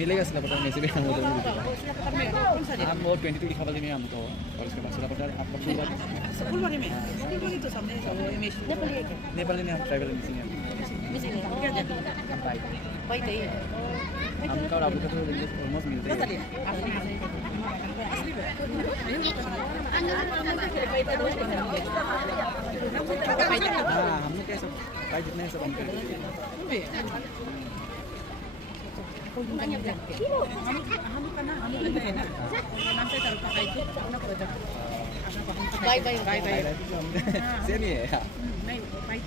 मिलेगा सिलापटर में से भी हम उधर हम और 22 लिखा वाले में हमको और उसके बाद सिलापटर आपका स्कूल वाले में तो सामने नेपाली में हम ट्राइबल मिसिंग है हम का आप लोग तो ऑलमोस्ट मिलते हैं हां हमने कैसे भाई जितने सब हम करते हैं बाय बाय सेम ही है नहीं बाय